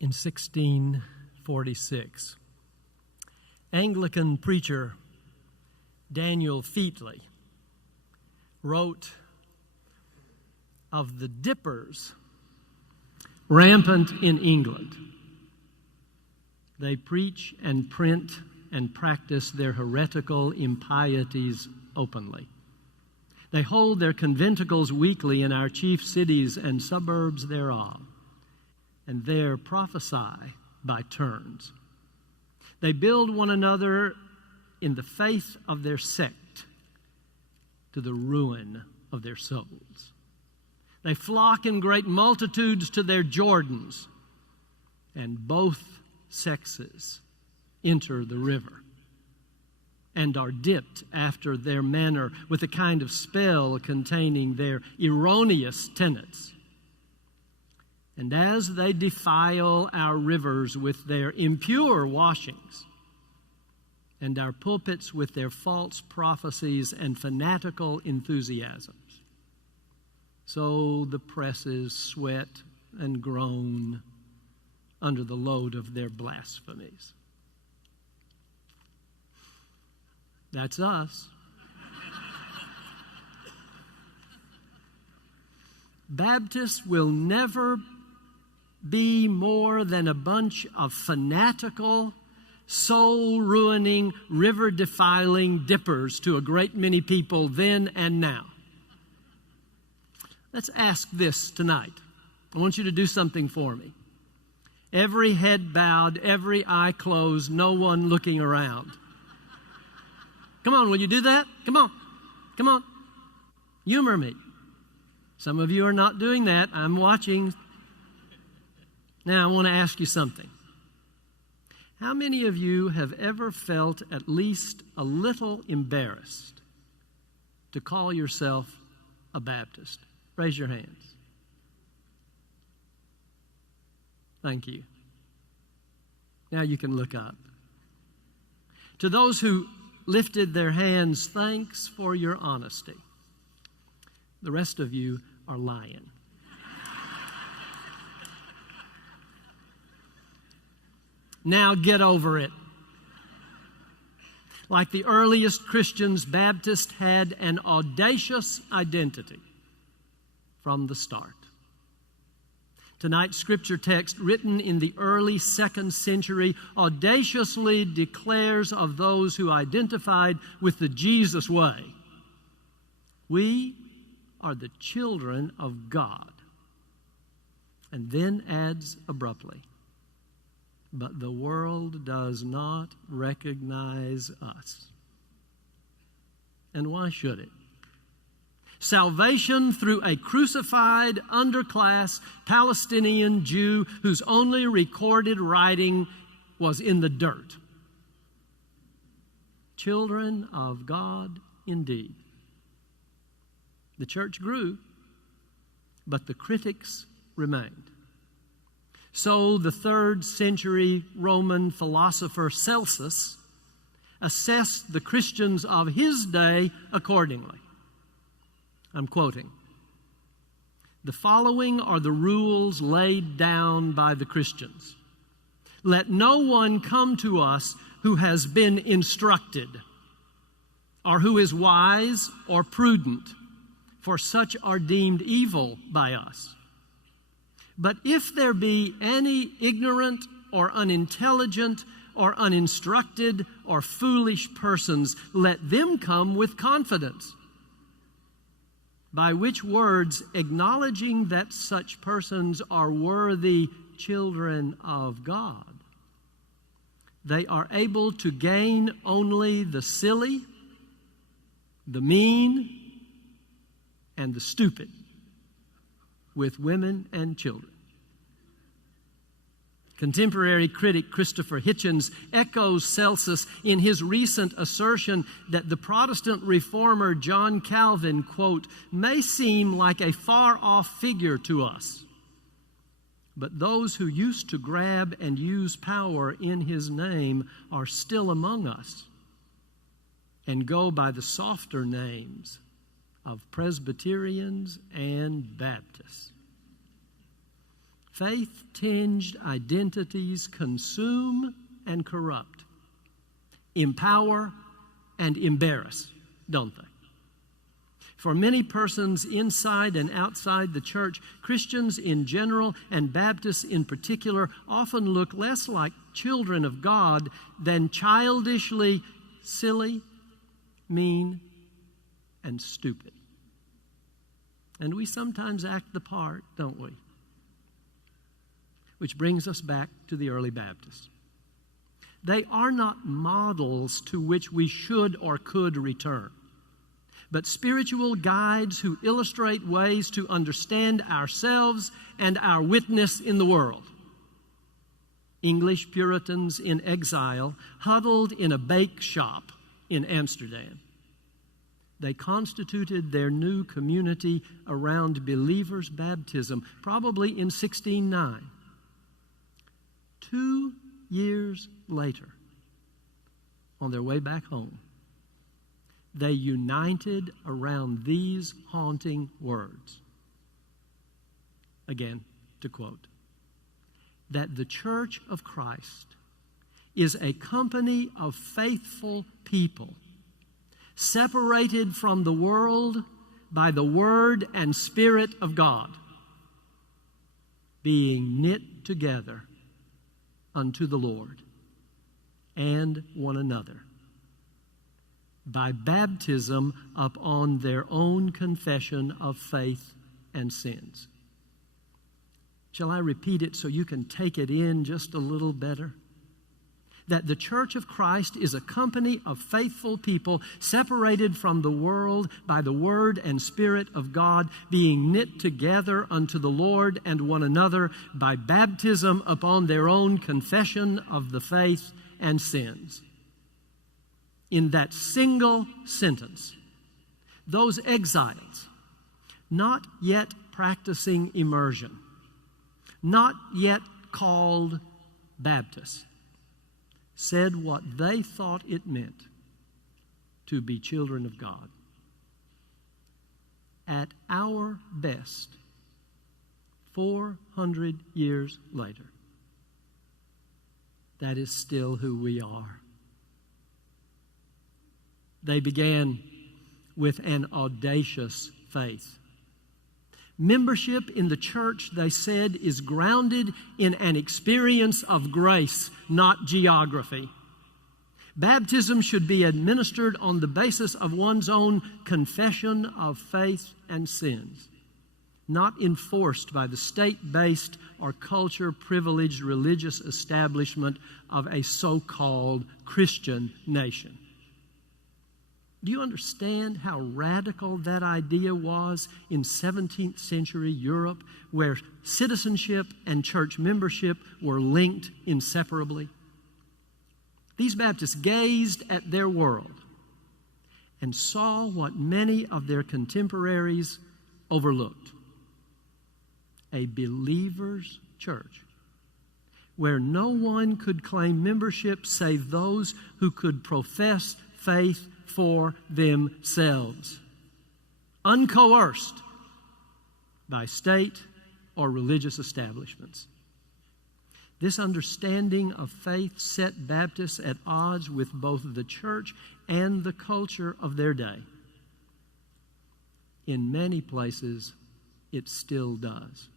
in 1646. Anglican preacher Daniel Featley wrote of the dippers rampant in England. They preach and print and practice their heretical impieties openly. They hold their conventicles weekly in our chief cities and suburbs thereof, and there prophesy by turns. They build one another in the faith of their sect to the ruin of their souls. They flock in great multitudes to their Jordans, and both sexes enter the river and are dipped after their manner with a kind of spell containing their erroneous tenets. And as they defile our rivers with their impure washings, and our pulpits with their false prophecies and fanatical enthusiasms, so the presses sweat and groan under the load of their blasphemies. That's us. Baptists will never be more than a bunch of fanatical, soul-ruining, river-defiling dippers to a great many people then and now. Let's ask this tonight. I want you to do something for me. Every head bowed, every eye closed, no one looking around. Come on, will you do that? Come on. Come on. Humor me. Some of you are not doing that. I'm watching. Now, I want to ask you something. How many of you have ever felt at least a little embarrassed to call yourself a Baptist? Raise your hands. Thank you. Now you can look up. To those who lifted their hands, thanks for your honesty. The rest of you are lying. Now get over it. Like the earliest Christians, Baptists had an audacious identity from the start. Tonight's scripture text, written in the early 2nd century, audaciously declares of those who identified with the Jesus way, we are the children of God. And then adds abruptly, but the world does not recognize us. And why should it? Salvation through a crucified, underclass Palestinian Jew whose only recorded writing was in the dirt. Children of God indeed. The church grew, but the critics remained. So the 3rd century Roman philosopher Celsus assessed the Christians of his day accordingly. I'm quoting, "The following are the rules laid down by the Christians. Let no one come to us who has been instructed, or who is wise or prudent, for such are deemed evil by us. But if there be any ignorant or unintelligent or uninstructed or foolish persons, let them come with confidence, by which words, acknowledging that such persons are worthy children of God, they are able to gain only the silly, the mean, and the stupid, with women and children." Contemporary critic Christopher Hitchens echoes Celsus in his recent assertion that the Protestant reformer John Calvin, quote, "may seem like a far-off figure to us, but those who used to grab and use power in his name are still among us and go by the softer names of Presbyterians and Baptists." Faith-tinged identities consume and corrupt, empower and embarrass, don't they? For many persons inside and outside the church, Christians in general and Baptists in particular often look less like children of God than childishly silly, mean, and stupid. And we sometimes act the part, don't we? Which brings us back to the early Baptists. They are not models to which we should or could return, but spiritual guides who illustrate ways to understand ourselves and our witness in the world. English Puritans in exile huddled in a bake shop in Amsterdam. They constituted their new community around believers' baptism, probably in 1609. 2 years later, on their way back home, they united around these haunting words. Again, to quote, that the Church of Christ is a company of faithful people, separated from the world by the Word and Spirit of God, being knit together unto the Lord and one another by baptism upon their own confession of faith and sins. Shall I repeat it so you can take it in just a little better? That the Church of Christ is a company of faithful people separated from the world by the Word and Spirit of God, being knit together unto the Lord and one another by baptism upon their own confession of the faith and sins. In that single sentence, those exiles, not yet practicing immersion, not yet called Baptists, said what they thought it meant to be children of God. At our best, 400 years later, that is still who we are. They began with an audacious faith. Membership in the church, they said, is grounded in an experience of grace, not geography. Baptism should be administered on the basis of one's own confession of faith and sins, not enforced by the state-based or culture-privileged religious establishment of a so-called Christian nation. Do you understand how radical that idea was in 17th century Europe, where citizenship and church membership were linked inseparably? These Baptists gazed at their world and saw what many of their contemporaries overlooked: a believer's church, where no one could claim membership save those who could profess faith for themselves, uncoerced by state or religious establishments. This understanding of faith set Baptists at odds with both the church and the culture of their day. In many places, it still does.